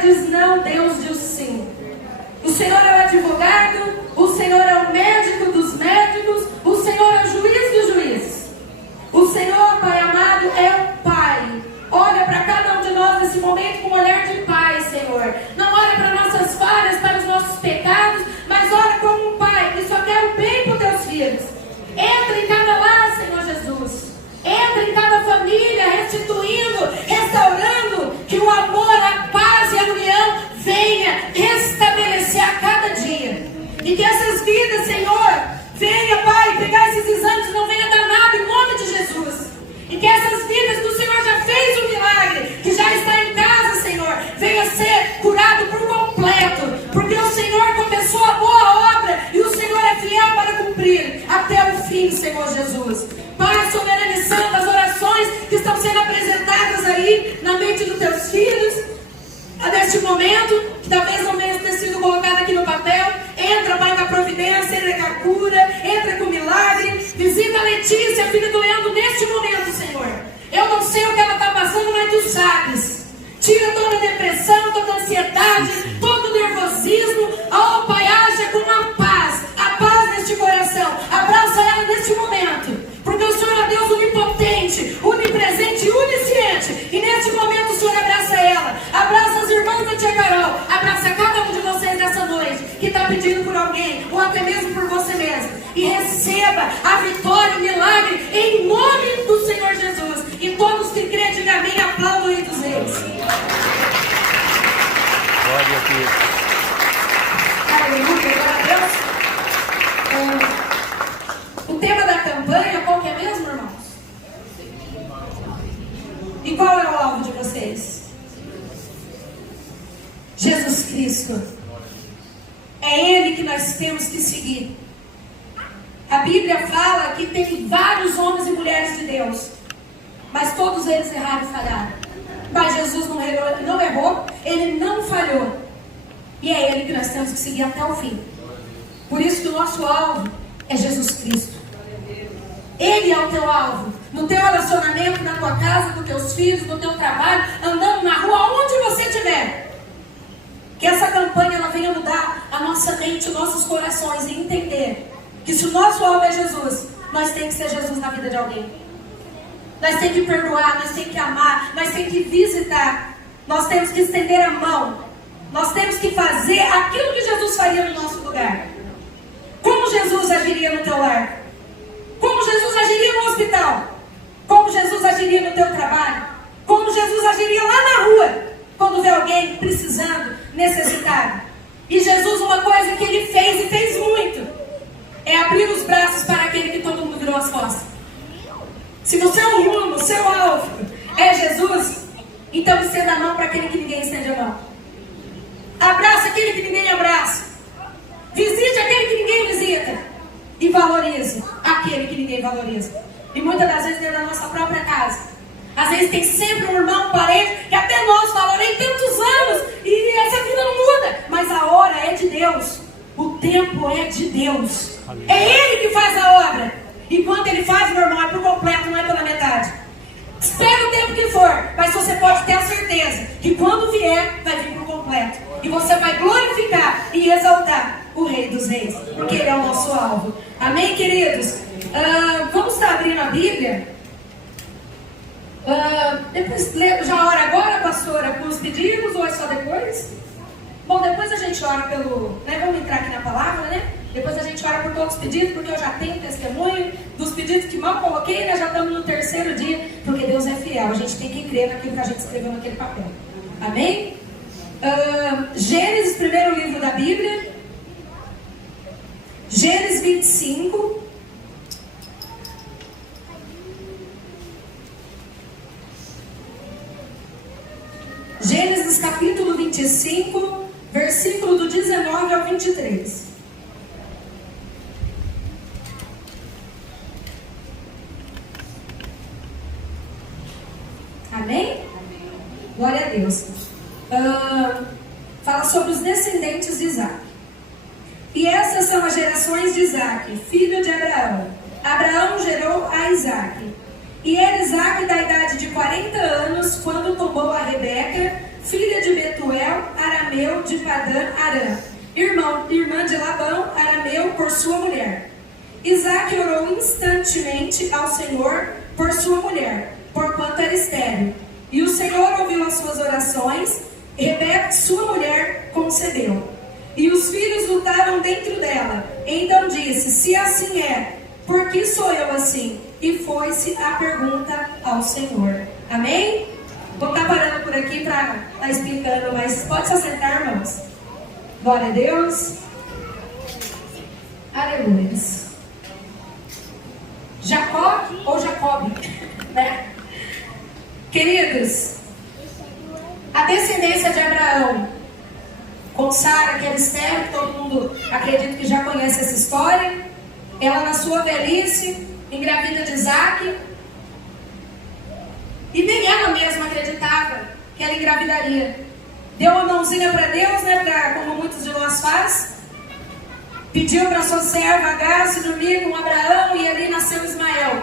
diz não, Deus diz sim. O Senhor é o advogado, o Senhor é o médico dos médicos, o Senhor é o juiz dos juízes. O Senhor, Pai amado, é o Pai. Olha para cada um de nós nesse momento com um olhar de Pai, Senhor. Não olha para nossas falhas, para os nossos pecados, mas olha como um Pai que só quer o bem para os teus filhos. Entra em cada lar, Senhor Jesus. Entra em cada família, restituindo, restaurando, que o amor, a paz e a união venha restabelecer a cada dia. E que essas vidas, Senhor, venha, Pai, pegar esses exames e não venha dar nada em nome de Jesus. E que essas vidas que o Senhor já fez um milagre, que já está em casa, Senhor, venha ser curado por completo. Porque o Senhor começou a boa obra e o Senhor é fiel para cumprir até o fim, Senhor Jesus. Pai, soberanizando as orações que estão sendo apresentadas aí na mente dos teus filhos, neste momento, que talvez não venha ter sido colocado aqui no papel. Entra, Pai, com a providência, entra com a cura, entra com o milagre. Visita a Letícia, filha do Leandro, neste momento, Senhor. Eu não sei o que ela está passando, mas Tu sabes. Tira toda a depressão, toda a ansiedade, todo o nervosismo. Oh, Pai, haja com a paz neste coração. Abraça ela neste momento. Porque o Senhor é Deus onipotente, onipresente e onisciente. E neste momento o Senhor abraça ela. Abraça as irmãs da tia Carol. Abraça cada um de vocês nessa noite que está pedindo por alguém, ou até mesmo por você mesmo. E receba a vitória, o milagre, em nome do Senhor Jesus. E todos que crêem, digam amém, aplaudam o Rei dos Reis. Glória a Deus. Aleluia, glória a Deus. O tema da campanha, qual que é mesmo, irmãos? E qual é o alvo de vocês? Jesus Cristo. É Ele que nós temos que seguir. A Bíblia fala que tem vários homens e mulheres de Deus, mas todos eles erraram e falharam. Mas Jesus não errou, Ele não falhou. E é Ele que nós temos que seguir até o fim. Por isso que o nosso alvo é Jesus Cristo. Ele é o teu alvo. No teu relacionamento, na tua casa, com teus filhos, no teu trabalho, andando na rua, onde você estiver. Que essa campanha ela venha mudar a nossa mente, os nossos corações e entender que se o nosso alvo é Jesus, nós temos que ser Jesus na vida de alguém. Nós temos que perdoar, nós temos que amar, nós temos que visitar, nós temos que estender a mão, nós temos que fazer aquilo que Jesus faria no nosso lugar. Como Jesus agiria no teu lar? Como Jesus agiria no hospital? Como Jesus agiria no teu trabalho? Como Jesus agiria lá na rua, quando vê alguém precisando, necessitado? E Jesus, uma coisa que Ele fez, e fez muito, é abrir os braços para aquele que todo mundo virou as costas. Se o seu rumo, o seu alvo é Jesus, então estenda a mão para aquele que ninguém estende a mão. Abraça aquele que ninguém abraça. Visite aquele que ninguém visita. E valorize aquele que ninguém valoriza. E muitas das vezes dentro da nossa própria casa. Às vezes tem sempre um irmão, um parente, que até nós valorei tantos anos e essa vida não muda. Mas a hora é de Deus. O tempo é de Deus. É Ele que faz a obra. E quando Ele faz, meu irmão, é por completo, não é pela metade. Espera o tempo que for, mas você pode ter a certeza que quando vier, vai vir por completo. E você vai glorificar e exaltar o Rei dos Reis, porque Ele é o nosso alvo. Amém, queridos? Vamos estar abrindo a Bíblia. Depois, já ora agora, pastora, com os pedidos, ou é só depois? Bom, depois a gente ora pelo... Né, vamos entrar aqui na palavra, né? Depois a gente ora por todos os pedidos, porque eu já tenho testemunho dos pedidos que mal coloquei, nós já estamos no terceiro dia, porque Deus é fiel, a gente tem que crer naquilo que a gente escreveu naquele papel. Amém? Gênesis, primeiro livro da Bíblia. Gênesis 25. Gênesis capítulo 25, versículo do 19 ao 23. Amém? Glória a Deus. Fala sobre os descendentes de Isaac. E essas são as gerações de Isaac, filho de Abraão. Abraão gerou a Isaac. E era Isaac da idade de 40 anos, quando tomou a Rebeca, filha de Betuel, Arã, irmã de Labão, arameu, por sua mulher. Isaac orou instantemente ao Senhor por sua mulher, porquanto era estéril. E o Senhor ouviu as suas orações, e Rebeca, sua mulher, concebeu. E os filhos lutaram dentro dela. Então disse: se assim é, por que sou eu assim? E foi-se a pergunta ao Senhor. Amém? Vou estar parando por aqui para estar explicando, mas pode se assentar, irmãos. Glória a Deus. Aleluia. Jacó ou Jacob, né? Queridos, a descendência de Abraão com Sara, que era estéril, que todo mundo acredita que já conhece essa história. Ela, na sua velhice, engravida de Isaac. E nem ela mesma acreditava que ela engravidaria. Deu uma mãozinha para Deus, né, como muitos de nós faz. Pediu para sua serva Agar se dormir com Abraão, e ali nasceu Ismael.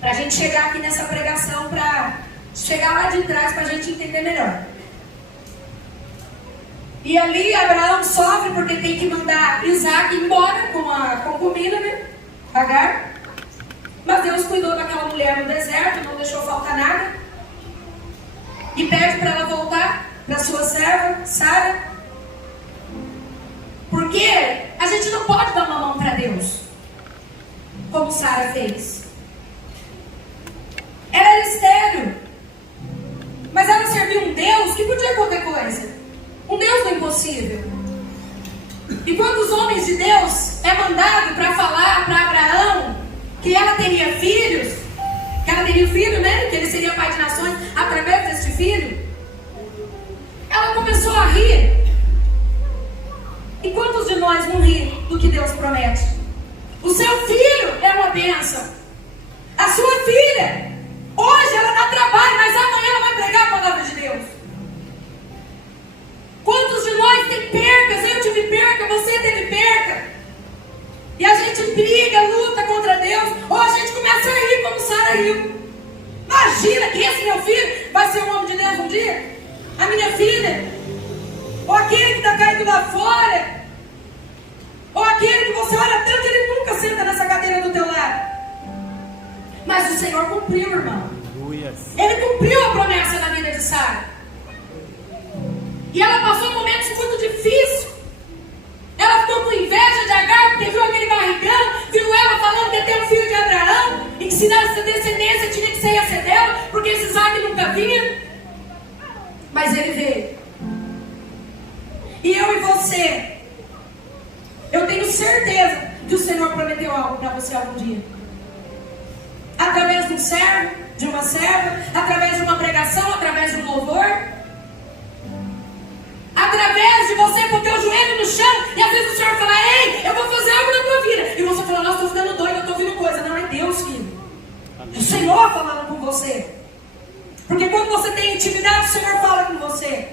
Para a gente chegar aqui nessa pregação, para chegar lá de trás, para a gente entender melhor. E ali Abraão sofre porque tem que mandar Isaac embora com a concubina, né, Agar. Mas Deus cuidou daquela mulher no deserto, não deixou faltar nada. E pede para ela voltar para sua serva, Sara. Porque a gente não pode dar uma mão para Deus, como Sara fez. Ela era estéril, mas ela servia um Deus que podia qualquer coisa. Um Deus do impossível. E quando os homens de Deus é mandado para falar para Abraão que ela teria filhos, que ela teria filho, né? Que ele seria pai de nações através deste filho, ela começou a rir. E quantos de nós não ri do que Deus promete? O seu filho é uma bênção. A sua filha, hoje ela dá trabalho, mas amanhã ela vai pregar a palavra de Deus. Quantos de nós tem percas? Eu tive perca, você teve perca. E a gente briga, luta contra Deus. Ou a gente começa a rir como Sara riu. Imagina que esse meu filho vai ser um homem de Deus um dia. A minha filha. Ou aquele que está caído lá fora. Ou aquele que você olha tanto, ele nunca senta nessa cadeira do teu lado. Mas o Senhor cumpriu, irmão. Ele cumpriu a promessa na vida de Sara. E ela passou momentos muito difíceis. Ela ficou com inveja de Agar, porque viu aquele barrigão, viu ela falando que ia ter um filho de Abraão, e que se desse descendência tinha que ser dela, porque esse Isaac nunca vinha. Mas ele veio. E eu e você, eu tenho certeza que o Senhor prometeu algo para você algum dia. Através de um servo, de uma serva, através de uma pregação, através de um louvor. Através de você pôr teu joelho no chão e às vezes o Senhor fala: ei, eu vou fazer algo na tua vida. E você fala: nossa, estou ficando doido, eu estou ouvindo coisa. Não, é Deus, filho. O Senhor falando com você. Porque quando você tem intimidade, o Senhor fala com você.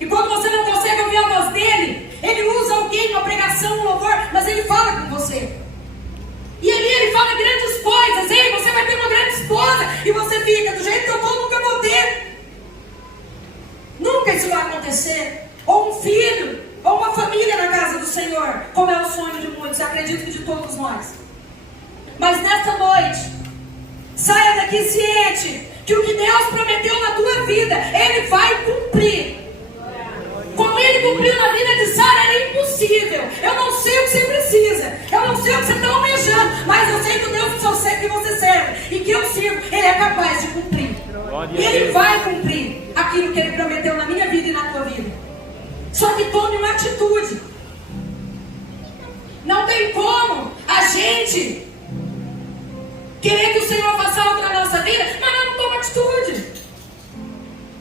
E quando você não consegue ouvir a voz dele, ele usa alguém, uma pregação, um louvor, mas ele fala com você. E ali ele fala grandes coisas. Ei, você vai ter uma grande esposa. E você fica: do jeito que eu estou, nunca vou ter. Nunca isso vai acontecer. Ou um filho, ou uma família na casa do Senhor, como é o sonho de muitos, acredito que de todos nós. Mas nesta noite, saia daqui ciente que o que Deus prometeu na tua vida, Ele vai cumprir. Como Ele cumpriu na vida de Sara, era impossível. Eu não sei o que você precisa, eu não sei o que você está almejando, mas eu sei que o Deus que você serve e que eu sirvo, Ele é capaz de cumprir. E Ele vai cumprir aquilo que Ele prometeu na minha vida e na tua vida. Só que tome uma atitude. Não tem como a gente querer que o Senhor faça algo na nossa vida, mas não toma atitude.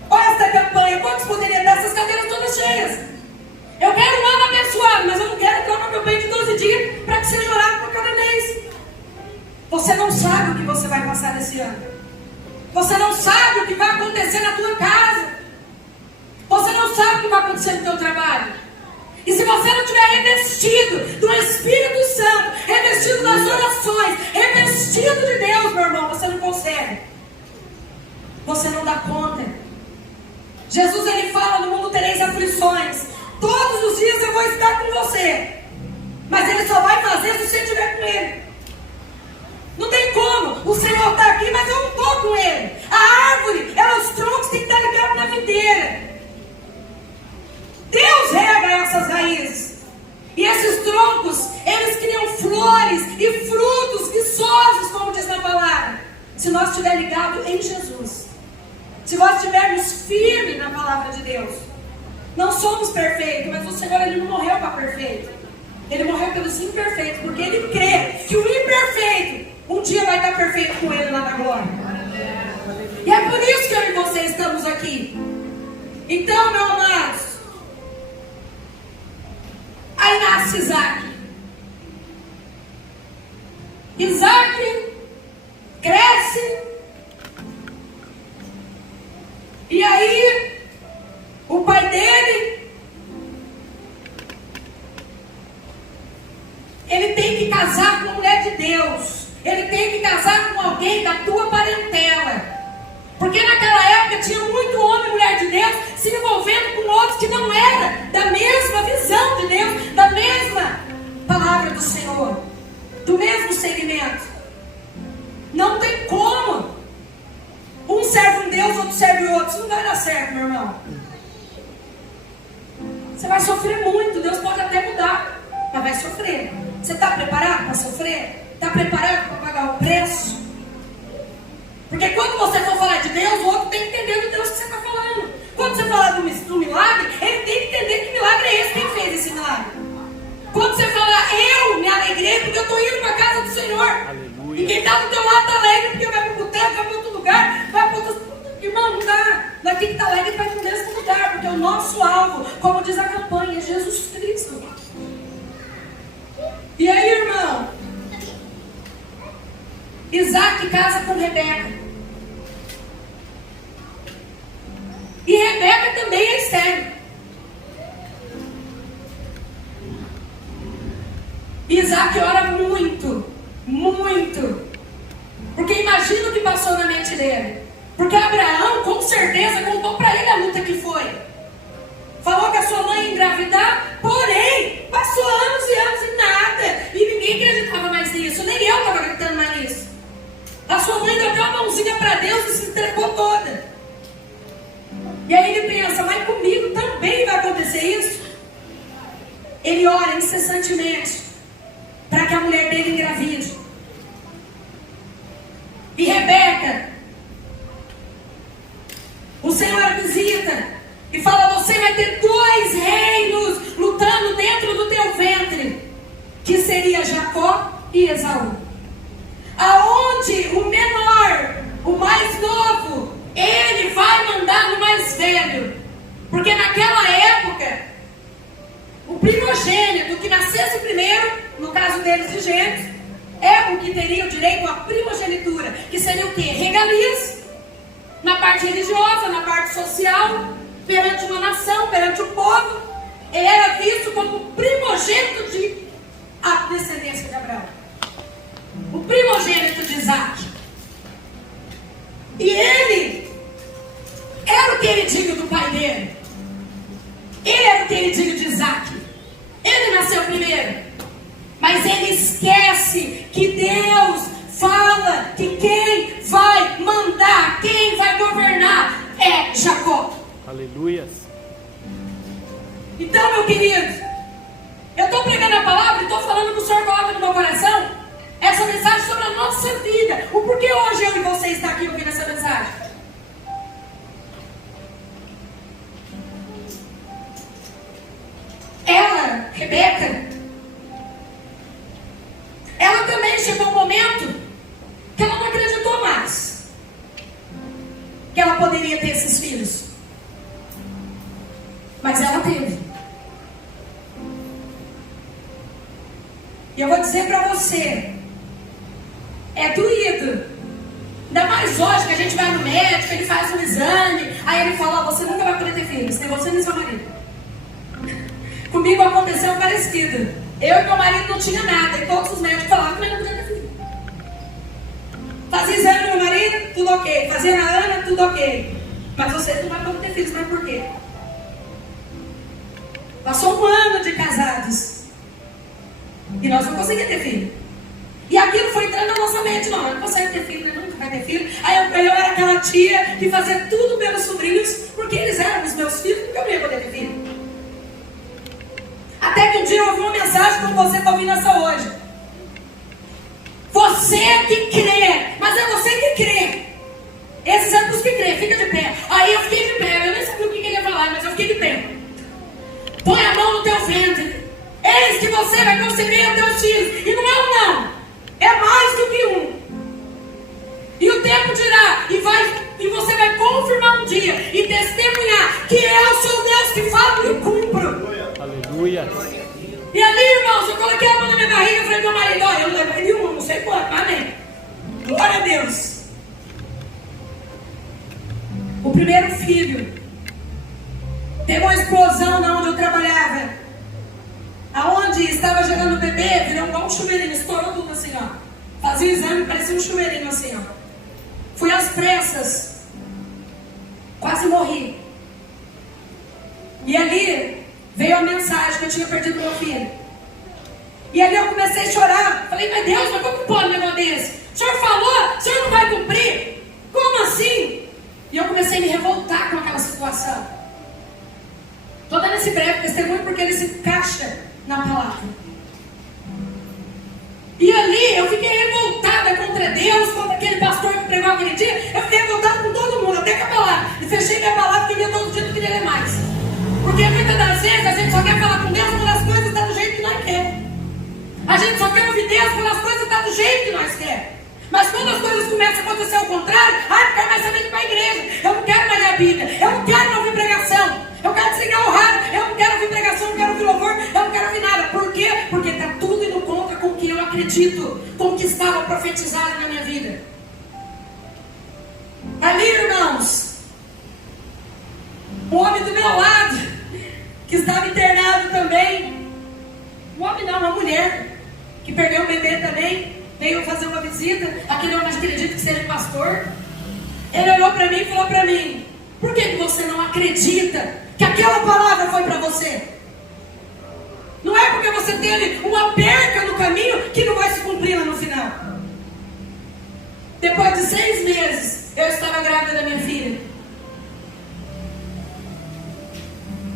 Olha essa campanha, quantos poderiam dar essas cadeiras todas cheias? Eu quero um ano abençoado, mas eu não quero entrar numa campanha de 12 dias para que seja orado por cada mês. Você não sabe o que você vai passar nesse ano. Você não sabe o que vai acontecer na tua casa. Você não sabe o que vai acontecer no teu trabalho. E se você não tiver revestido do Espírito Santo, revestido das orações, revestido de Deus, meu irmão, você não consegue. Você não dá conta. Jesus, ele fala: no mundo tereis aflições. Todos os dias eu vou estar com você. Mas ele só vai fazer se você estiver com ele. Não tem como. O Senhor está aqui, mas eu não estou com ele. A árvore, os troncos têm que estar ligados na videira. Deus rega essas raízes. E esses troncos, eles criam flores e frutos viçosos, como diz na palavra. Se nós estivermos ligados em Jesus. Se nós estivermos firmes na palavra de Deus. Não somos perfeitos, mas o Senhor, ele não morreu para perfeito. Ele morreu pelos imperfeitos, porque ele crê que o imperfeito um dia vai estar perfeito com ele lá na glória. E é por isso que eu e você estamos aqui. Então, meus amados, aí nasce Isaac. Isaac cresce. E aí, o pai dele, ele tem que casar com uma mulher de Deus. Ele tem que casar com alguém da tua parentela. Porque naquela época tinha muito homem e mulher de Deus se envolvendo com outros que não eram da mesma visão de Deus, da mesma palavra do Senhor, do mesmo segmento. Não tem como. Um serve um Deus, outro serve o outro. Isso não vai dar certo, meu irmão. Você vai sofrer muito. Deus pode até mudar, mas vai sofrer. Você está preparado para sofrer? Está preparado para pagar o preço? Porque quando você for falar de Deus, o outro tem que entender do Deus que você está falando. Quando você falar do milagre, ele tem que entender que milagre é esse, quem fez esse milagre. Quando você falar, eu me alegrei porque eu estou indo para a casa do Senhor. Aleluia. E quem está do teu lado está alegre porque vai para o boteco, vai para outro lugar, vai para outro... Irmão, não dá. Nós temos que estar alegre para ir para o mesmo lugar, porque o nosso alvo, como diz a campanha, é Jesus Cristo. E aí, irmão, Isaac casa com Rebeca. E Rebeca também é estéril. Isaac ora muito, muito. Porque imagina o que passou na mente dele. Porque Abraão, com certeza, contou para ele a luta que foi. Falou que a sua mãe ia engravidar, porém, passou anos e anos e nada. E ninguém acreditava mais nisso. Nem eu estava acreditando mais nisso. A sua mãe deu uma mãozinha para Deus e se entregou toda. E aí ele pensa, mas comigo também vai acontecer isso? Ele ora incessantemente para que a mulher dele engravide. E Rebeca, o Senhor a visita e fala, você vai ter 2 reinos lutando dentro do teu ventre, que seria Jacó e Esaú. Aonde o menor, o mais novo, ele vai mandar no mais velho. Porque naquela época, o primogênito que nascesse primeiro, no caso deles de gêmeos, é o que teria o direito à primogenitura, que seria o quê? Regalias, na parte religiosa, na parte social, perante uma nação, perante o povo. Ele era visto como primogênito de a descendência de Abraão, o primogênito de Isaac. E ele era o queridinho do pai dele. Ele era o queridinho de Isaac. Ele nasceu primeiro. Mas ele esquece que Deus fala que quem vai mandar, quem vai governar é Jacó. Aleluia. Então, meu querido, eu estou pregando a palavra e estou falando que o Senhor coloca no meu coração essa mensagem sobre a nossa vida. O porquê hoje eu e você está aqui ouvindo essa mensagem? Ela, Rebeca, ela também chegou um momento que ela não acreditou mais que ela poderia ter esses filhos. Mas ela teve. E eu vou dizer para você, é doído. Ainda mais hoje que a gente vai no médico, ele faz um exame, aí ele fala, você nunca vai poder ter filhos, nem você nem seu marido. Comigo aconteceu parecido. Eu e meu marido não tinha nada, e todos os médicos falavam que não podia ter filho. Fazia exame no meu marido, tudo ok. Fazia na Ana, tudo ok. Mas vocês não vão poder ter filhos, mas por quê? Passou um ano de casados e nós não conseguimos ter filho. E aquilo foi entrando na nossa mente. Não consegue ter filho, né? Nunca vai ter filho. Aí eu era aquela tia que fazia tudo pelos sobrinhos, porque eles eram os meus filhos, porque eu não ia poder ter filho. Até que um dia eu ouvi uma mensagem como você está ouvindo essa hoje. Você que crê, mas é você que crê. Esses é dos que crê, fica de pé. Aí eu fiquei de pé, eu nem sabia o que ele ia falar, mas eu fiquei de pé. Põe a mão no teu ventre. Eis que você vai conceber os teus filhos. E não é um não, é mais do que um. E o tempo dirá, e você vai confirmar um dia e testemunhar que eu sou Deus que falo e cumpro. Aleluia. E ali, irmãos, eu coloquei a mão na minha barriga e falei pro meu marido, olha, eu não levei nenhum, não sei quanto, amém. Glória a Deus. O primeiro filho teve uma explosão na onde eu trabalhava. Aonde estava gerando o bebê, virou igual um chuveirinho, estourou tudo assim, ó. Fazia o exame, parecia um chuveirinho assim, ó. Fui às pressas, quase morri. E ali veio a mensagem que eu tinha perdido meu filho. E ali eu comecei a chorar. Falei, meu Deus, mas como pode um negócio desse? O senhor falou, o senhor não vai cumprir? Como assim? E eu comecei a me revoltar com aquela situação. Estou dando esse breve testemunho porque ele se encaixa na palavra. E ali eu fiquei revoltada contra Deus, contra aquele pastor que pregou aquele dia. Eu fiquei revoltada com todo mundo, até com a palavra. E fechei minha palavra, porque todo dia eu queria ler mais. Porque muitas das vezes a gente só quer falar com Deus quando as coisas estão do jeito que nós queremos. A gente só quer ouvir Deus quando as coisas estão do jeito que nós queremos. Mas quando as coisas começam a acontecer ao contrário, não quero mais saber de ir para a igreja. Eu não quero mais ler a Bíblia. Eu não quero mais ouvir pregação. Eu quero desligar o rádio. Eu não quero ouvir pregação, eu não quero ouvir louvor. Eu não quero ouvir nada. Por quê? Porque está tudo indo contra com o que eu acredito, com o que estava profetizado na minha vida. Ali, irmãos, o homem do meu lado, que estava internado também. Um homem não, uma mulher, que perdeu o bebê também. Veio fazer uma visita, aquele homem acredita que seja pastor. Ele olhou para mim e falou para mim, por que você não acredita que aquela palavra foi para você? Não é porque você teve uma perca no caminho que não vai se cumprir lá no final. Depois de 6 meses, eu estava grávida da minha filha.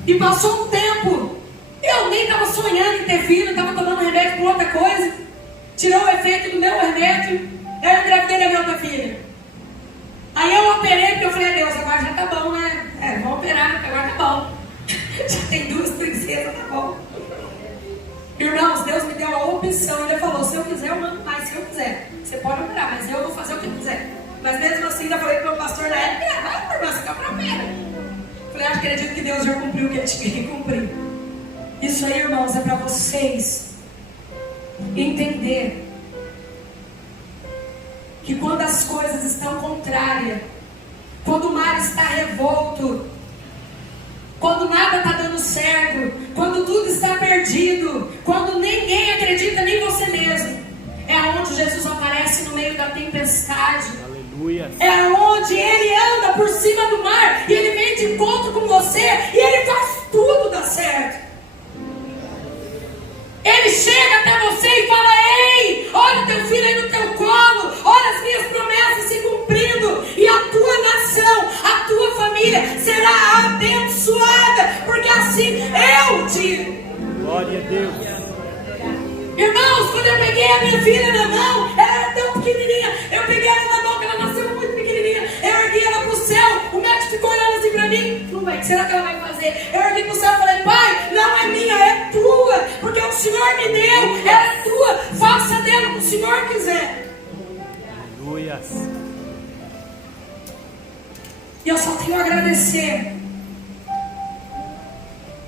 E passou um tempo, eu nem estava sonhando em ter filho, estava tomando remédio por outra coisa. Tirou o efeito do meu remédio, eu engravidei da minha outra filha. Aí eu operei, porque eu falei, a Deus, agora já tá bom, né? Vou operar, porque agora tá bom. Já tem 2 princesas, tá bom. Irmãos, Deus me deu a opção, Ele falou, se eu quiser eu mando mais, se eu quiser. Você pode operar, mas eu vou fazer o que eu quiser. Mas mesmo assim, ainda falei pro meu pastor na época, vai, irmã, você quer pra opera. Falei, acredito que Deus já cumpriu o que Ele tinha que cumprir. Isso aí, irmãos, é para vocês entender que quando as coisas estão contrárias, quando o mar está revolto, quando nada está dando certo, quando tudo está perdido, quando ninguém acredita, nem você mesmo, é onde Jesus aparece no meio da tempestade. Aleluia. É onde Ele anda por cima do mar e Ele vem de encontro com você e Ele faz tudo dar certo. Ele chega até você e fala, ei, olha o teu filho aí no teu colo, olha as minhas promessas se cumprindo, e a tua nação, a tua família será abençoada, porque assim eu digo. Glória a Deus. Irmãos, quando eu peguei a minha filha na mão, ela era tão pequenininha, eu peguei ela na mão, que ela nasceu muito pequenininha, eu ergui ela pro céu, o médico ficou olhando assim pra mim, não vai, o que será que ela vai fazer? Eu ergui pro céu e falei, pai, não é minha, é tua, porque o Senhor me deu, ela é tua, faça dela o que o Senhor quiser. Aleluia. E eu só tenho a agradecer,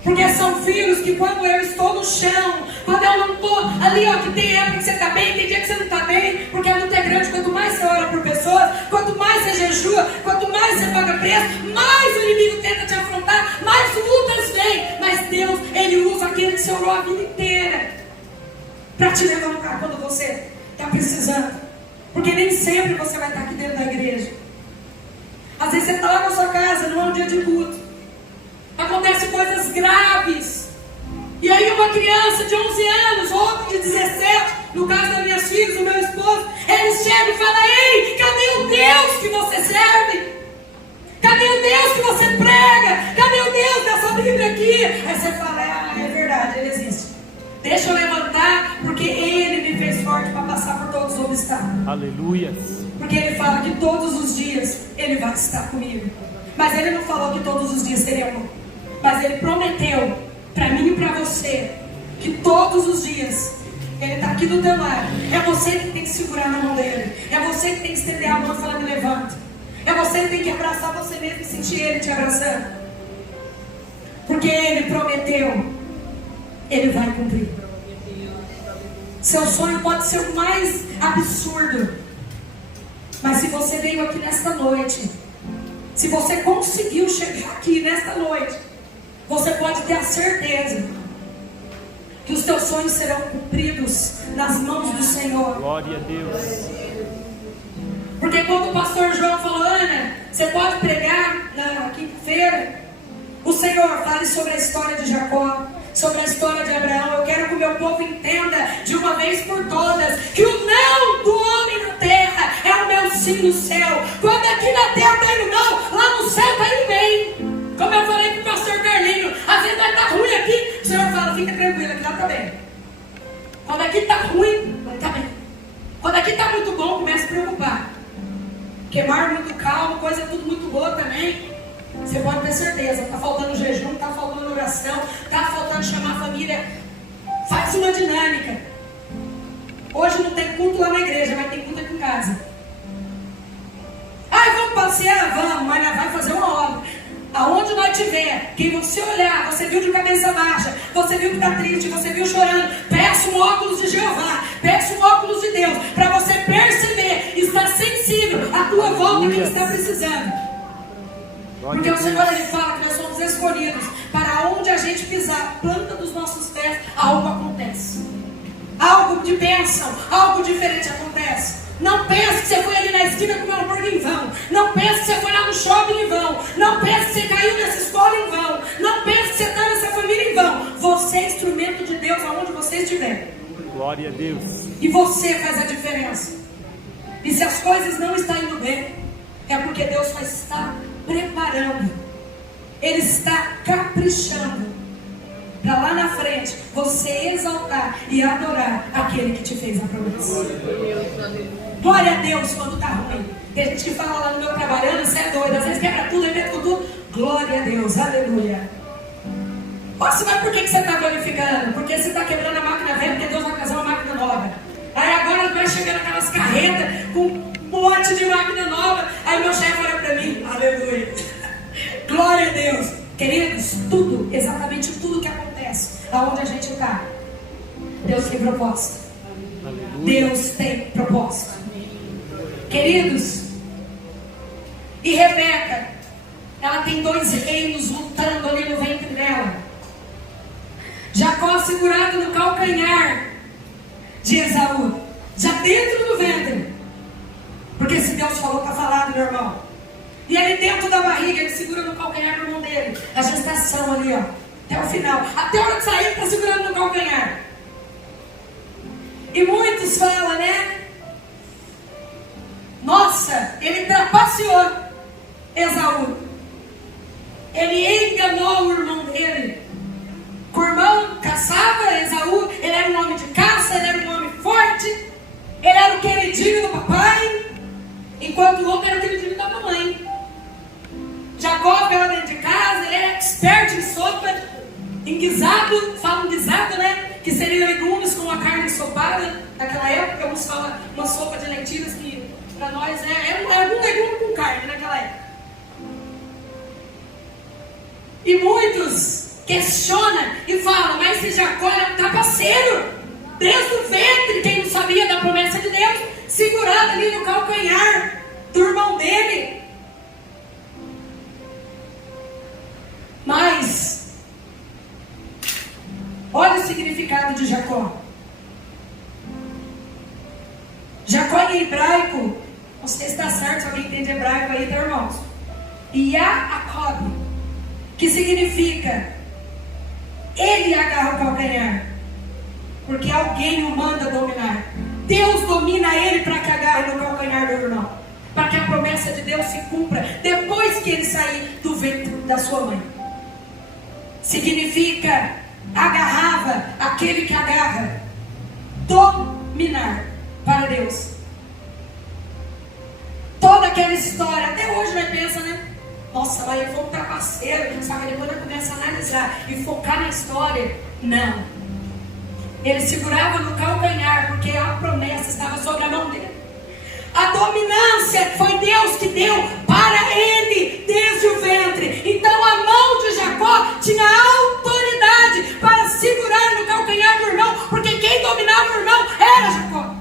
porque são filhos que quando eu estou no chão, quando eu não estou ali, ó, que tem época que você está bem, tem dia que você não está bem, porque a luta é grande. Quanto mais você ora por pessoas, quanto mais você jejua, quanto mais você paga preço, mais o inimigo tenta te afrontar, mais lutas vêm. Mas Deus, Ele usa aquele que você orou a vida inteira para te levantar quando você está precisando, porque nem sempre você vai estar aqui dentro da igreja. Às vezes você está lá na sua casa, não é um dia de culto. Acontecem coisas graves. E aí uma criança de 11 anos, outra de 17, no caso das minhas filhas, do meu esposo, eles chegam e falam: ei, cadê o Deus que você serve? Cadê o Deus que você prega? Cadê o Deus dessa Bíblia aqui? Aí você fala: é verdade, ele existe. Deixa eu levantar, porque ele me fez forte para passar por todos os obstáculos. Aleluia. Porque ele fala que todos os dias ele vai estar comigo. Mas ele não falou que todos os dias seriam. Mas ele prometeu para mim e para você que todos os dias ele está aqui do teu lado. É você que tem que segurar na mão dele. É você que tem que estender a mão e falar: me levanta. É você que tem que abraçar você mesmo e sentir ele te abraçando. Porque ele prometeu, ele vai cumprir. Seu sonho pode ser o mais absurdo, mas se você veio aqui nesta noite, se você conseguiu chegar aqui nesta noite, você pode ter a certeza que os teus sonhos serão cumpridos nas mãos do Senhor. Glória a Deus. Porque quando o pastor João falou: Ana, você pode pregar na quinta-feira, o Senhor fale sobre a história de Jacó, sobre a história de Abraão. Eu quero que o meu povo entenda de uma vez por todas que o não do homem na terra é o meu sim no céu. Quando aqui na terra está indo não, lá no céu está indo bem. Como eu falei para o pastor Carlinho, às vezes vai estar ruim aqui, o Senhor fala: fica tranquilo, aqui lá está bem. Quando aqui está ruim, vai estar bem. Quando aqui está muito bom, começa a preocupar. Porque mar muito calmo, coisa tudo muito boa também. Você pode ter certeza, está faltando jejum, está faltando oração, está faltando chamar a família. Faz uma dinâmica. Hoje não tem culto lá na igreja, mas tem culto aqui em casa. Ah, vamos passear? Vamos, mas nós vamos fazer uma obra. Aonde nós tiver, quem você olhar, você viu de cabeça baixa, você viu que está triste, você viu chorando, peça um óculos de Jeová, peça um óculos de Deus, para você perceber, estar sensível à tua volta que está precisando. Porque o Senhor, ele fala que nós somos escolhidos para onde a gente pisar, planta dos nossos pés, algo acontece. Algo de bênção, algo diferente acontece. Não pense que você foi ali na esquina comer hambúrguer em vão. Não pense que você foi lá no shopping em vão. Não pense que você caiu nessa escola em vão. Não pense que você está nessa família em vão. Você é instrumento de Deus aonde você estiver. Glória a Deus. E você faz a diferença. E se as coisas não estão indo bem, é porque Deus só está preparando. Ele está caprichando para lá na frente você exaltar e adorar aquele que te fez a promessa. Glória a Deus quando está ruim. Tem gente que fala lá no meu trabalhando: você é doido, às vezes quebra tudo, aí mete com tudo. Glória a Deus, aleluia. Mas por que você está glorificando? Porque você está quebrando a máquina velha, porque Deus vai fazer uma máquina nova. Aí agora vai chegando aquelas carretas com um monte de máquina nova. Aí meu chefe olha para mim: aleluia. Glória a Deus. Queridos, tudo, exatamente tudo que acontece aonde a gente está, Deus tem propósito. Aleluia. Deus tem propósito. Queridos, e Rebeca, ela tem 2 reinos lutando ali no ventre dela. Jacó segurado no calcanhar de Esaú, já dentro do ventre. Porque se Deus falou, está falado, meu irmão. E ele dentro da barriga, ele segura no calcanhar do irmão dele. A gestação ali, ó, até o final. Até a hora de sair, ele está segurando no calcanhar. E muitos falam, né? Nossa, ele trapaceou Esaú. Ele enganou o irmão dele. O irmão caçava Esaú, ele era um homem de caça, ele era um homem forte, ele era o queridinho do papai, enquanto o outro era o queridinho da mamãe. Jacó ficava dentro de casa, ele era expert em sopa, em guisado, falam guisado, né? Que seria legumes com a carne ensopada. Naquela época, uns falam uma sopa de lentilhas que para nós é algum legume com carne naquela época. E muitos questionam e falam: mas se Jacó era um trapaceiro, desde o ventre, quem não sabia da promessa de Deus, segurado ali no calcanhar do irmão dele. Mas olha o significado de Jacó. Jacó em hebraico, não sei se está certo, se alguém entende hebraico aí, tá, irmãos? Yaakov, que significa ele agarra o calcanhar, porque alguém o manda dominar. Deus domina ele para que agarre no calcanhar do irmão, para que a promessa de Deus se cumpra depois que ele sair do ventre da sua mãe. Significa agarrava, aquele que agarra, dominar para Deus. Toda aquela história, até hoje nós pensamos, né? Nossa, mas ele foi um trapaceiro. Só que depois nós começamos a analisar e focar na história. Não. Ele segurava no calcanhar, porque a promessa estava sobre a mão dele. A dominância foi Deus que deu para ele desde o ventre. Então a mão de Jacó tinha autoridade para segurar no calcanhar do irmão, porque quem dominava o irmão era Jacó.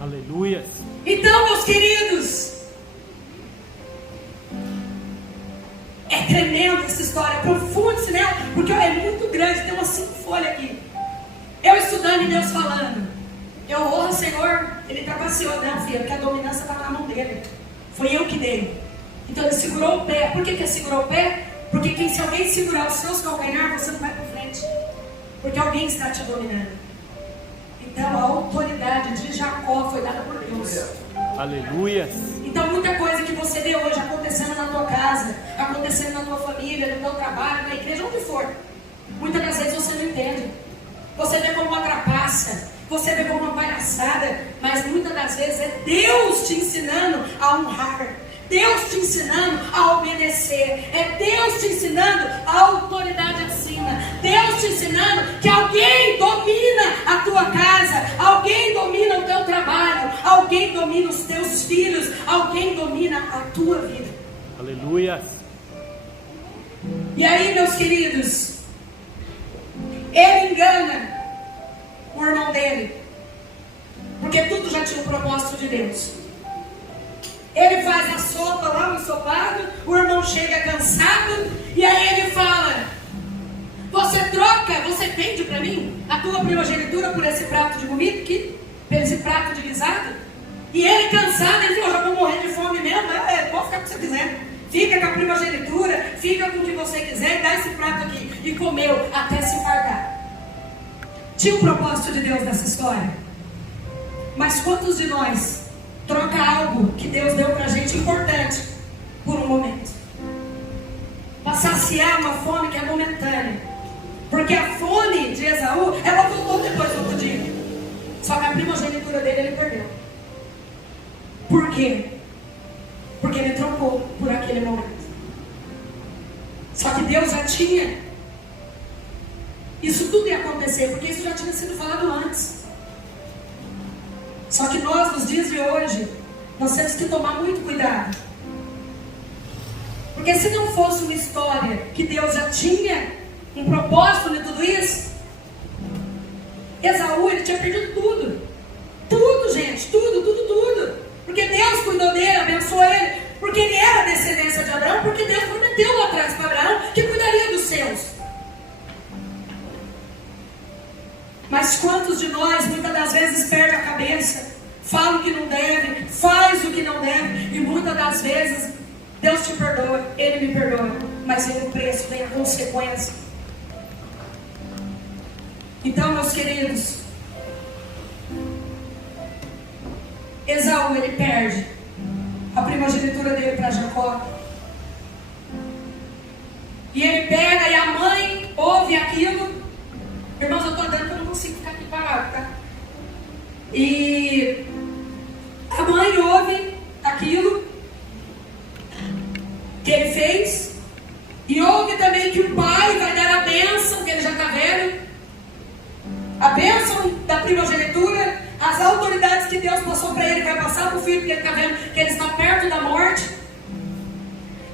Aleluia. Então, meus queridos, é tremenda essa história, aprofunde-se nela, porque é muito grande, tem umas 5 folhas aqui. Eu estudando e Deus falando. Eu oro, Senhor, ele trapaceou, não, filha, porque a dominância estava na mão dele. Foi eu que dei. Então ele segurou o pé. Por que ele segurou o pé? Porque se alguém segurar os seus calcanhar, você não vai para frente. Porque alguém está te dominando. Então a autoridade de Jacó foi dada por Deus. Aleluia. Então muita coisa que você vê hoje acontecendo na tua casa, acontecendo na tua família, no teu trabalho, na igreja, onde for, muitas das vezes você não entende. Você vê como uma trapaça, você vê como uma palhaçada, mas muitas das vezes é Deus te ensinando a honrar, Deus te ensinando a obedecer, é Deus te ensinando a autoridade acima, Deus te ensinando que alguém domina a tua casa, alguém domina o teu trabalho, alguém domina os teus filhos, alguém domina a tua vida. Aleluia. E aí, meus queridos, ele engana o irmão dele, porque tudo já tinha um propósito de Deus. Ele faz a sopa lá, o ensopado, o irmão chega cansado, e aí ele fala: você troca, você vende para mim a tua primogenitura por esse prato de comida aqui, por esse prato de guisado? E ele cansado, ele falou: já vou morrer de fome mesmo, pode ficar com o que você quiser. Fica com a primogenitura, fica com o que você quiser, dá esse prato aqui. E comeu até se fartar. Tinha um propósito de Deus nessa história. Mas quantos de nós troca algo que Deus deu pra gente importante por um momento? Para saciar uma fome que é momentânea. Porque a fome de Esaú, ela voltou depois do outro dia. Só que a primogenitura dele ele perdeu. Por quê? Porque ele trocou por aquele momento. Só que Deus já tinha. Isso tudo ia acontecer, porque isso já tinha sido falado antes. Só que nós, nos dias de hoje, nós temos que tomar muito cuidado. Porque se não fosse uma história que Deus já tinha um propósito de tudo isso, Esaú, ele tinha perdido tudo. Tudo, gente, tudo. Porque Deus cuidou dele, abençoou ele, porque ele era descendência de Abraão, porque Deus prometeu lá atrás para Abraão que cuidaria dos seus. Mas quantos de nós, muitas das vezes, perdem a cabeça, falam o que não deve, faz o que não deve, e muitas das vezes, Deus te perdoa, Ele me perdoa, mas vem o preço, vem a consequência. Então, meus queridos, Esaú, ele perde a primogenitura dele para Jacó. E ele pega e a mãe ouve aquilo. Irmãos, eu estou andando porque eu não consigo ficar aqui parado, tá? E a mãe ouve aquilo que ele fez. E ouve também que o pai vai dar a bênção, que ele já está velho. A bênção da primogenitura, as autoridades que Deus passou para ele, vai passar para o filho, porque ele está vendo que ele está perto da morte.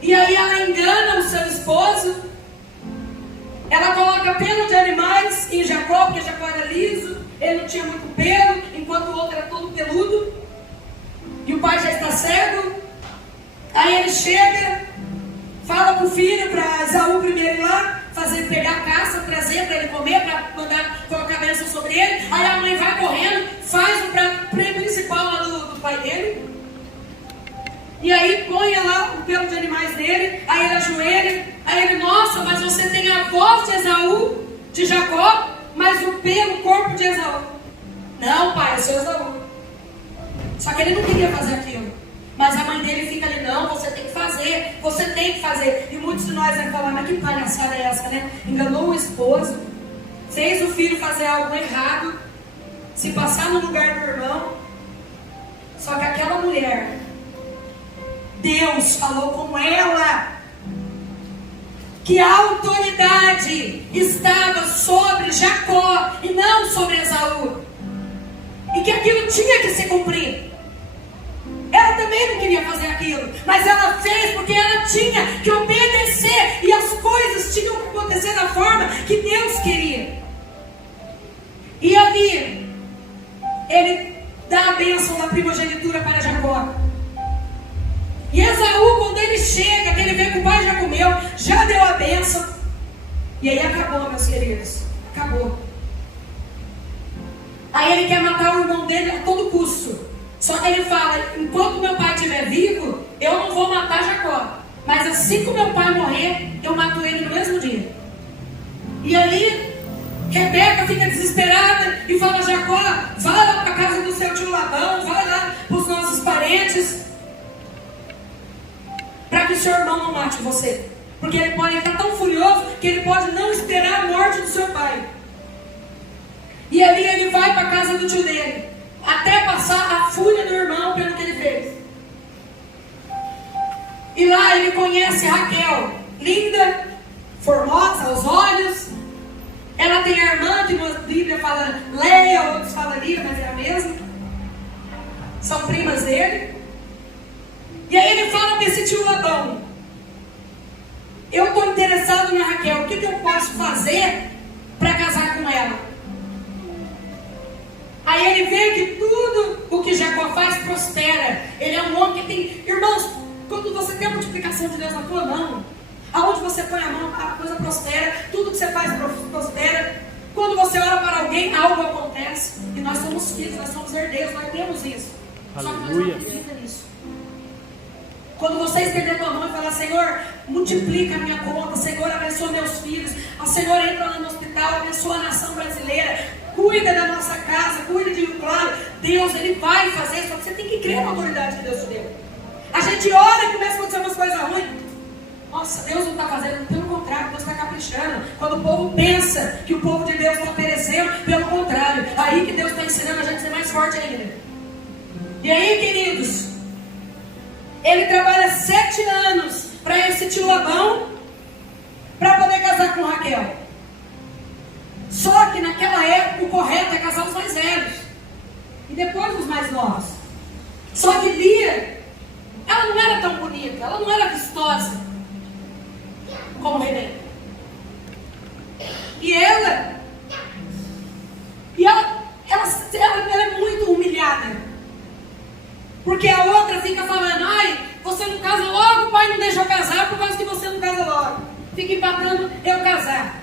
E aí ela engana o seu esposo. Ela coloca pelo de animais em Jacó, porque Jacó era liso, ele não tinha muito pelo, enquanto o outro era todo peludo. E o pai já está cego. Aí ele chega, fala para o filho, para Esaú primeiro ir lá, pegar a caça, trazer para ele comer, para mandar colocar a bênção sobre ele. Aí a mãe vai correndo, faz o prato principal lá do pai dele. E aí põe lá o atropelo de animais nele. Aí ele ajoelha, aí ele, nossa, mas você tem a voz de Esaú, de Jacó, mas o corpo de Esaú. Não, pai, eu sou Esaú. Só que ele não queria fazer aquilo. Mas a mãe dele fica ali, não, você tem que fazer, você tem que fazer. E muitos de nós vão falar, mas que palhaçada é essa, né? Enganou o esposo, fez o filho fazer algo errado, se passar no lugar do irmão. Só que aquela mulher, Deus falou com ela que a autoridade estava sobre Jacó e não sobre Esaú. E que aquilo tinha que se cumprir. Ela também não queria fazer aquilo, mas ela fez porque ela tinha que obedecer. E as coisas tinham que acontecer da forma que Deus queria. E ali, ele dá a bênção da primogenitura para Jacó. E Esaú, quando ele chega, que ele vê que o pai já comeu, já deu a bênção. E aí acabou, meus queridos. Acabou. Aí ele quer matar o irmão dele a todo custo. Só que ele fala, enquanto meu pai estiver vivo, eu não vou matar Jacó. Mas assim que meu pai morrer, eu mato ele no mesmo dia. E aí, Rebeca fica desesperada e fala, Jacó, vai lá para a casa do seu tio Labão, vai lá para os nossos parentes, para que o seu irmão não mate você. Porque ele pode estar tão furioso que ele pode não esperar a morte do seu pai. E ali ele vai para a casa do tio dele, até passar a fúria do irmão pelo que ele fez. E lá ele conhece Raquel, linda, formosa aos olhos. Ela tem a irmã que na Bíblia fala Leia, outros falam Lia, mas é a mesma. São primas dele. E aí ele fala para esse tio Labão, eu estou interessado na Raquel, o que eu posso fazer para casar com ela? Aí ele vê que tudo o que Jacó faz prospera. Ele é um homem que tem... Irmãos, quando você tem a multiplicação de Deus na tua mão, aonde você põe a mão, a coisa prospera. Tudo que você faz prospera. Quando você ora para alguém, algo acontece. E nós somos filhos, nós somos herdeiros, nós temos isso. Aleluia. Só que nós não acreditamos nisso. Quando você estender a tua mão e falar, Senhor, multiplica a minha conta, Senhor, abençoa meus filhos, o Senhor entra lá no hospital, abençoa a nação brasileira, cuida da nossa casa, cuida de claro, Deus, Ele vai fazer, só que você tem que crer na autoridade que Deus te deu. A gente ora e começa a acontecer umas coisas ruins. Nossa, Deus não está fazendo, pelo contrário, Deus está caprichando. Quando o povo pensa que o povo de Deus está perecendo, pelo contrário, aí que Deus está ensinando a gente a ser mais forte ainda. E aí, queridos, ele trabalha 7 anos para esse tio Labão, para poder casar com Raquel. Só que naquela época o correto é casar os mais velhos e depois os mais novos. Só que Lia, ela não era tão bonita, ela não era vistosa como Rebeca. E ela é muito humilhada. Porque a outra fica falando, ai, você não casa logo, o pai não deixa eu casar por causa que você não casa logo. Fica empatando eu casar.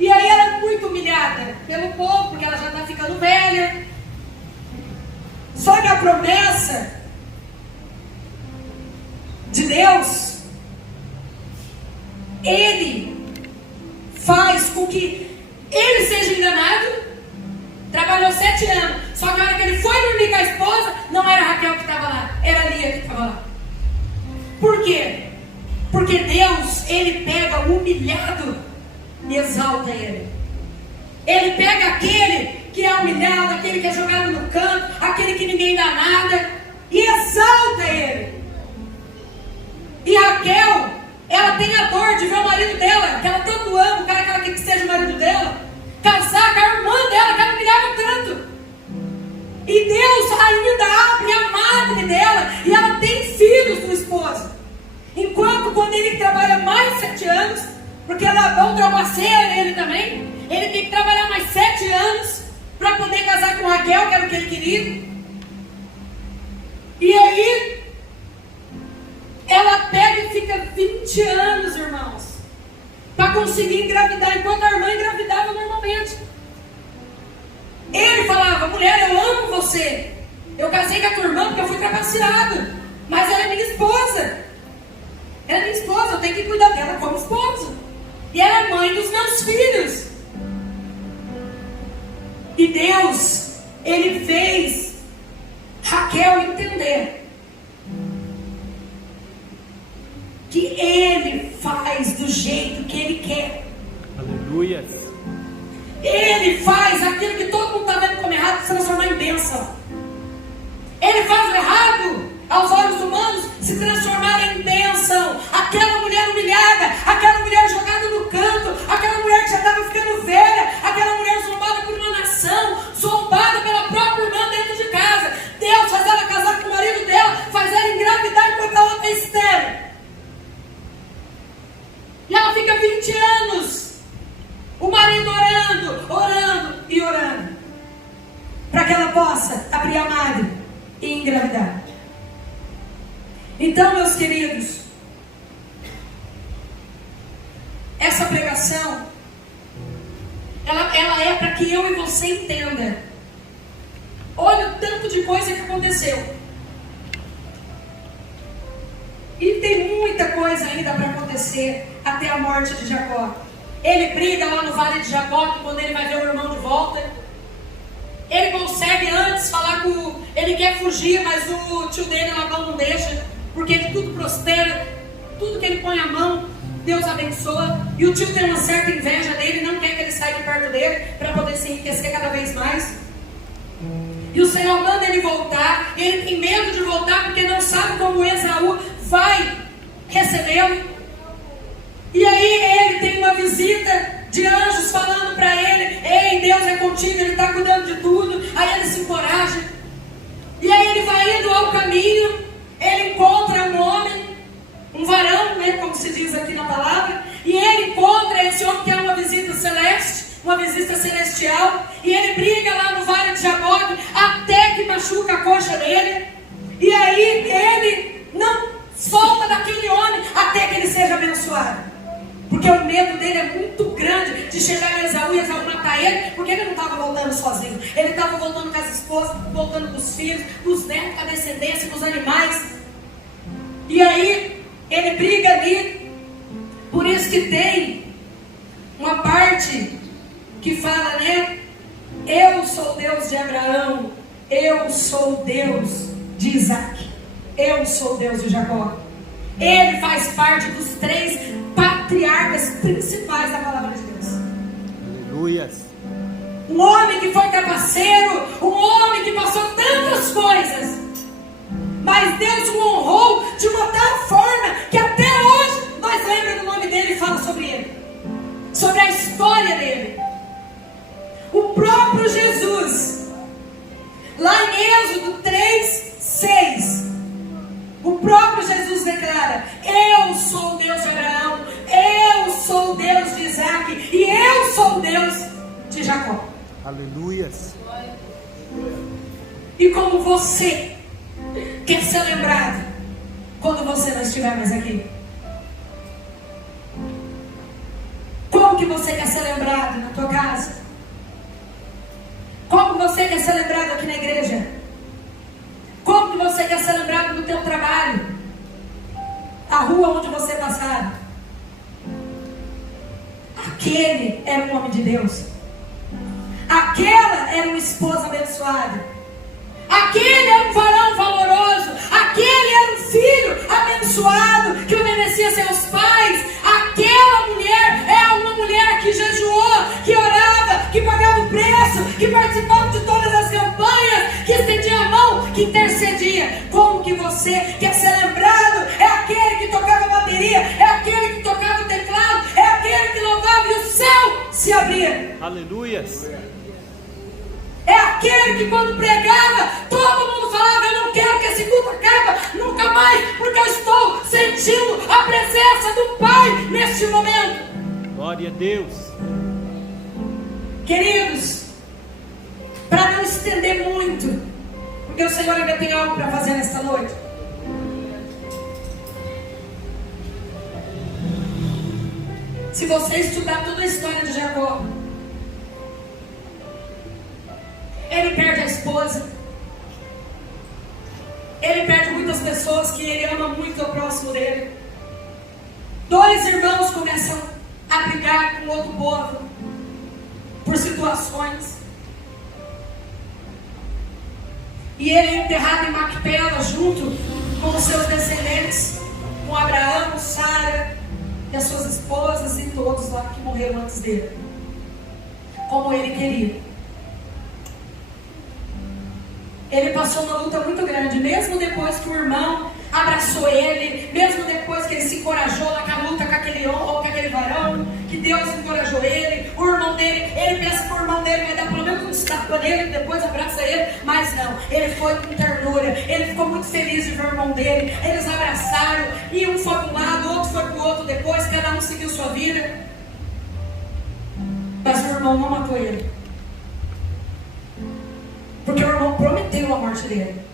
E aí ela é muito humilhada pelo povo, porque ela já está ficando velha. Só que a promessa de Deus, Ele faz com que ele seja enganado. Trabalhou 7 anos. Só que na hora que ele foi dormir com a esposa, não era Raquel que estava lá, era Lia que estava lá. Por quê? Porque Deus, Ele pega o humilhado e exalta ele. Ele pega aquele que é humilhado, aquele que é jogado no canto, aquele que ninguém dá nada, e exalta ele. E Raquel, ela tem a dor de ver o marido dela, que ela tanto ama, o cara que ela quer que seja o marido dela, casar com a irmã dela, que ela humilhava tanto. E Deus ainda abre a madre dela, e ela tem filhos do esposo. Enquanto quando ele trabalha mais 7 anos, porque Labão trapaceia nele também, ele tem que trabalhar mais 7 anos para poder casar com Raquel, que era o que ele queria. E aí, ela pega e fica 20 anos, irmãos, para conseguir engravidar, enquanto a irmã engravidava normalmente. Ele falava, mulher, eu amo você, eu casei com a tua irmã porque eu fui trapaceado. Mas ela é minha esposa. Ela é minha esposa, eu tenho que cuidar dela como esposa. E ela é mãe dos meus filhos. E Deus, Ele fez Raquel entender que Ele faz do jeito que Ele quer. Aleluia. Ele faz aquilo que todo mundo está vendo como errado se transformar em bênção. Ele faz o errado aos olhos humanos se transformar em bênção. Aquela mulher humilhada, aquela mulher jogada no canto, aquela mulher que já estava ficando velha, aquela mulher zombada por uma nação, zombada pela própria irmã dentro de casa. Deus faz ela casar com o marido dela, faz ela engravidar enquanto a outra é estéril. E ela fica 20 anos, o marido orando e orando, para que ela possa abrir a madre e engravidar. Então, meus queridos, essa pregação, ela é para que eu e você entenda. Olha o tanto de coisa que aconteceu. E tem muita coisa ainda para acontecer até a morte de Jacó. Ele briga lá no vale de Jacó, quando ele vai ver o irmão de volta. Ele consegue antes falar com... Ele quer fugir, mas o tio dele, Labão, não deixa. Porque ele tudo prospera. Tudo que ele põe a mão, Deus abençoa. E o tio tem uma certa inveja dele, não quer que ele saia de perto dele, para poder se enriquecer cada vez mais. E o Senhor manda ele voltar. E ele tem medo de voltar, porque não sabe como Esaú vai recebê-lo. E aí ele tem uma visita de anjos falando para ele: ei, Deus é contigo, Ele está cuidando de tudo. Aí ele se encoraja. E aí ele vai indo ao caminho. Ele encontra um homem, um varão, né, como se diz aqui na palavra. E ele encontra esse homem que é uma visita celeste, uma visita celestial. E ele briga lá no vale de Jaboque, até que machuca a coxa dele. E aí ele não solta daquele homem até que ele seja abençoado. Porque o medo dele é muito grande de chegar em Esaú e Esaú matar ele, porque ele não estava voltando sozinho. Ele estava voltando com as esposas, voltando com os filhos, com os netos, com a descendência, com os animais. E aí ele briga ali. Por isso que tem uma parte que fala, né? Eu sou Deus de Abraão, eu sou Deus de Isaac, eu sou Deus de Jacó. Ele faz parte dos 3 patriarcas principais da palavra de Deus. Aleluia. Um homem que foi trapaceiro, um homem que passou tantas coisas, mas Deus o honrou de uma tal forma que até hoje nós lembramos do nome dele e fala sobre ele, sobre a história dele. O próprio Jesus, lá em Êxodo 3:6, o próprio Jesus declara: eu sou o Deus de Abraão, eu sou o Deus de Isaac e eu sou o Deus de Jacó. Aleluia. E como você quer ser lembrado quando você não estiver mais aqui? Como que você quer ser lembrado na tua casa? Como você quer ser lembrado aqui na igreja? Como que você quer ser lembrado no teu trabalho? A rua onde você passar? Aquele era um homem de Deus. Aquela era uma esposa abençoada. Aquele era um varão valoroso. Aquele era um filho abençoado que obedecia a seus pais. Aquela mulher é uma mulher que jejuou, que orava, que pagava o preço, que participava de todas as campanhas, que estendia a mão, que intercedia. Como que você quer ser lembrado? É aquele que tocava a bateria, é aquele que tocava o teclado, é aquele que louvava e o céu se abria. Aleluia. É aquele que quando pregava, todo mundo falava: eu não quero que esse culto acabe nunca mais, porque eu estou sentindo a presença do Pai neste momento. Glória a Deus. Queridos, para não estender muito, porque o Senhor ainda tem algo para fazer nesta noite. Se você estudar toda a história de Jacó, ele perde a esposa, Ele perde muitas pessoas que ele ama muito ao próximo dele. 2 irmãos começam a brigar com outro povo por situações. E ele é enterrado em Macpela junto com os seus descendentes, com Abraão, Sara e as suas esposas e todos lá que morreram antes dele, como ele queria. Ele passou uma luta muito grande, mesmo depois que o irmão abraçou ele, mesmo depois que ele se encorajou naquela luta com aquele varão, que Deus encorajou ele, o irmão dele, ele pensa que o irmão dele vai dar pelo menos um tapa nele, depois abraça ele, mas não, ele foi com ternura, ele ficou muito feliz de ver o irmão dele, eles abraçaram, e um foi para um lado, o outro foi para o outro, depois cada um seguiu sua vida, mas o irmão não matou ele, porque o irmão prometeu a morte dele.